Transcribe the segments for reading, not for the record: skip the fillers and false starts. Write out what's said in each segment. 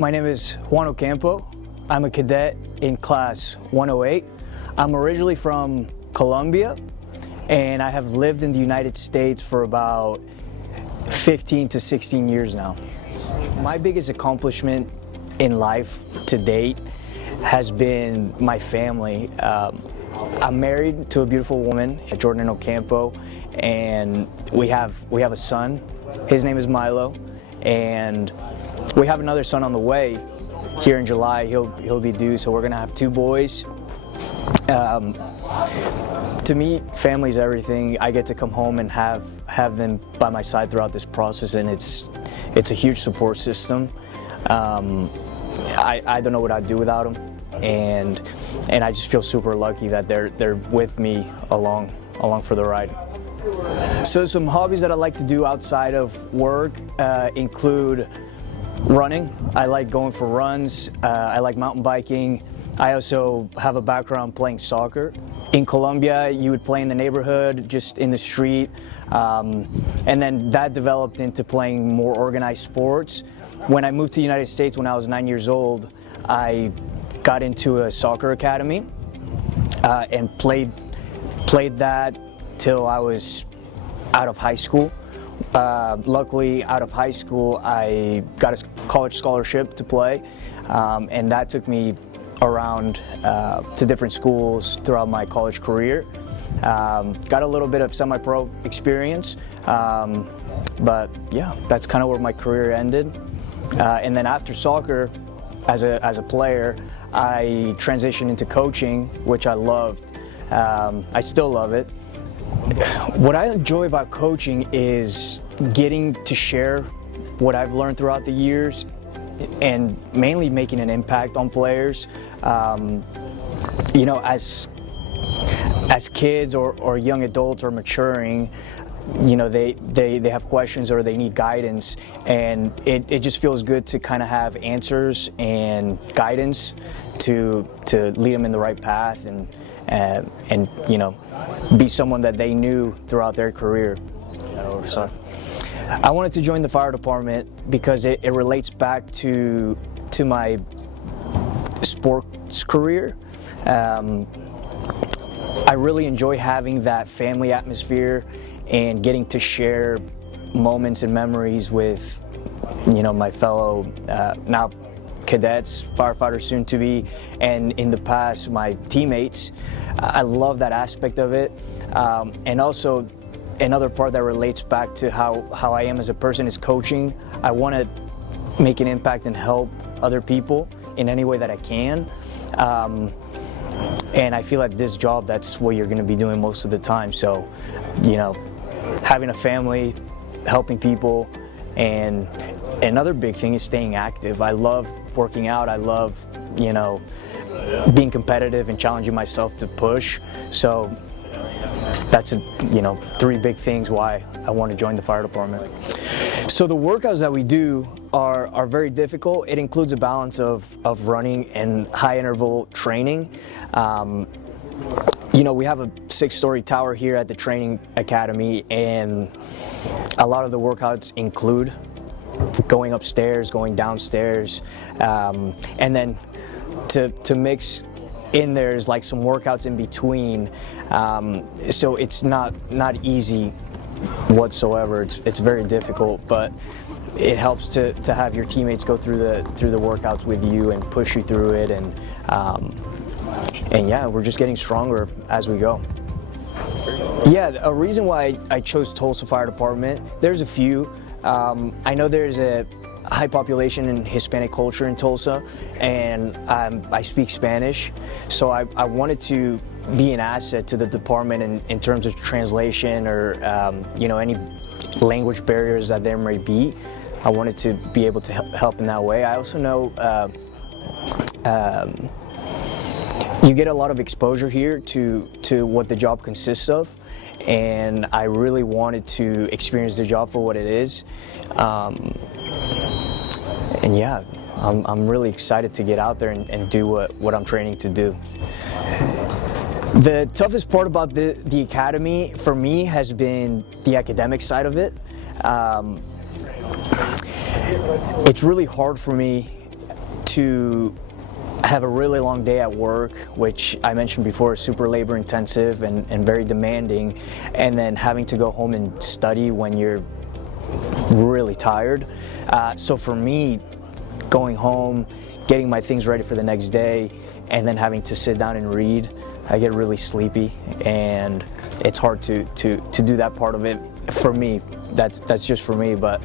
my name is Juan Ocampo. I'm a cadet in class 108. I'm originally from Colombia, and I have lived in the United States for about 15 to 16 years now. My biggest accomplishment in life to date has been my family. I'm married to a beautiful woman, Juan Ocampo, and we have a son. His name is Milo, and we have another son on the way. Here in July, he'll be due, so we're gonna have 2 boys. To me, family's everything. I get to come home and have them by my side throughout this process, and it's a huge support system. I don't know what I'd do without them, and I just feel super lucky that they're with me along for the ride. So some hobbies that I like to do outside of work include running. I like going for runs. I like mountain biking. I also have a background playing soccer. In Colombia, you would play in the neighborhood, just in the street, and then that developed into playing more organized sports. When I moved to the United States when I was 9 years old, I got into a soccer academy and played that till I was out of high school. Luckily, out of high school, I got a college scholarship to play, and that took me around to different schools throughout my college career. Got a little bit of semi-pro experience, but yeah, that's kind of where my career ended. And then after soccer, as a player, I transitioned into coaching, which I loved. I still love it. What I enjoy about coaching is getting to share what I've learned throughout the years and mainly making an impact on players. You know, as kids or young adults are maturing, you know, they have questions or they need guidance, and it just feels good to kind of have answers and guidance to lead them in the right path and you know, be someone that they knew throughout their career. So I wanted to join the fire department because it relates back to my sports career. I really enjoy having that family atmosphere and getting to share moments and memories with, you know, my fellow now cadets, firefighters soon to be, and in the past my teammates. I love that aspect of it, and also another part that relates back to how I am as a person is coaching. I want to make an impact and help other people in any way that I can, and I feel like this job, that's what you're going to be doing most of the time. So, you know, having a family, helping people, and another big thing is staying active. I love working out. I love, you know, being competitive and challenging myself to push. So that's, you know, 3 big things why I want to join the fire department. So the workouts that we do are very difficult. It includes a balance of running and high interval training. You know, we have a 6-story tower here at the training academy, and a lot of the workouts include going upstairs, going downstairs, and then to mix in there's like some workouts in between. So it's not easy whatsoever. It's very difficult, but it helps to have your teammates go through the workouts with you and push you through it, and yeah, we're just getting stronger as we go. Yeah, a reason why I chose Tulsa Fire Department, there's a few. I know there's a high population in Hispanic culture in Tulsa, and I speak Spanish, so I wanted to be an asset to the department in terms of translation or you know, any language barriers that there may be. I wanted to be able to help in that way. I also know you get a lot of exposure here to what the job consists of, and I really wanted to experience the job for what it is. And yeah, I'm really excited to get out there and do what I'm training to do. The toughest part about the academy for me has been the academic side of it. It's really hard for me to have a really long day at work, which I mentioned before is super labor intensive and very demanding, and then having to go home and study when you're really tired. So for me, going home, getting my things ready for the next day, and then having to sit down and read, I get really sleepy, and it's hard to do that part of it for me. That's just for me, but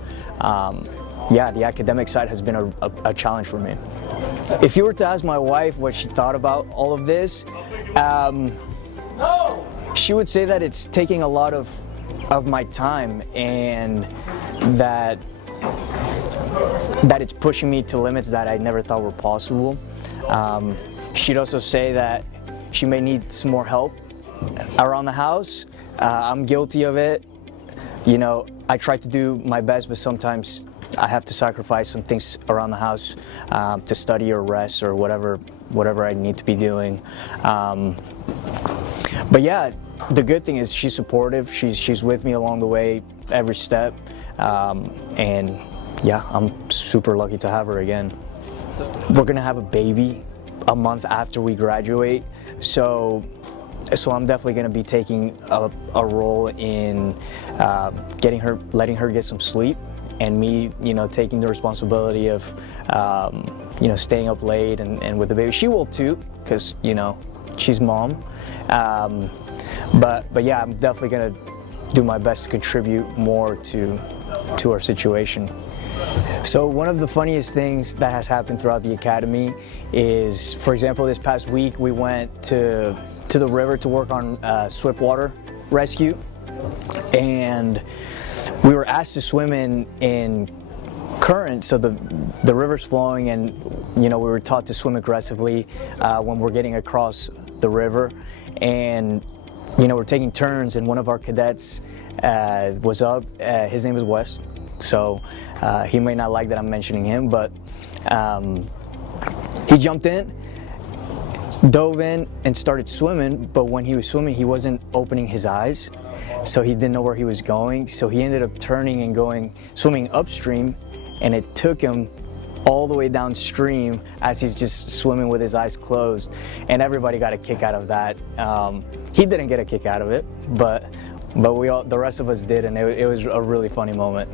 yeah, the academic side has been a challenge for me. If you were to ask my wife what she thought about all of this, she would say that it's taking a lot of my time, and that it's pushing me to limits that I never thought were possible. She'd also say that she may need some more help around the house. I'm guilty of it. You know, I try to do my best, but sometimes I have to sacrifice some things around the house to study or rest or whatever I need to be doing. But yeah, the good thing is she's supportive. She's with me along the way, every step, and yeah, I'm super lucky to have her again. We're gonna have a baby a month after we graduate, so I'm definitely going to be taking a role in letting her get some sleep, and me, taking the responsibility of, staying up late and with the baby. She will too, because, she's mom. But yeah, I'm definitely going to do my best to contribute more to our situation. So one of the funniest things that has happened throughout the academy is, for example, this past week we went to the river to work on swiftwater rescue, and we were asked to swim in current, so the river's flowing, and we were taught to swim aggressively when we're getting across the river, and we're taking turns, and one of our cadets was up. His name is Wes, so he may not like that I'm mentioning him, but he jumped in, dove in, and started swimming, but when he was swimming, he wasn't opening his eyes, so he didn't know where he was going, so he ended up turning and swimming upstream, and it took him all the way downstream as he's just swimming with his eyes closed, and everybody got a kick out of that. He didn't get a kick out of it, but the rest of us did, and it was a really funny moment.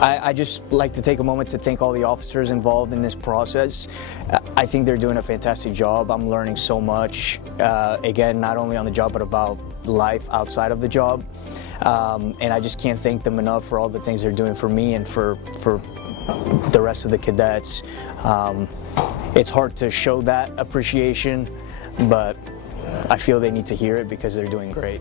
I just like to take a moment to thank all the officers involved in this process. I think they're doing a fantastic job. I'm learning so much, again, not only on the job, but about life outside of the job. And I just can't thank them enough for all the things they're doing for me and for the rest of the cadets. It's hard to show that appreciation, but I feel they need to hear it because they're doing great.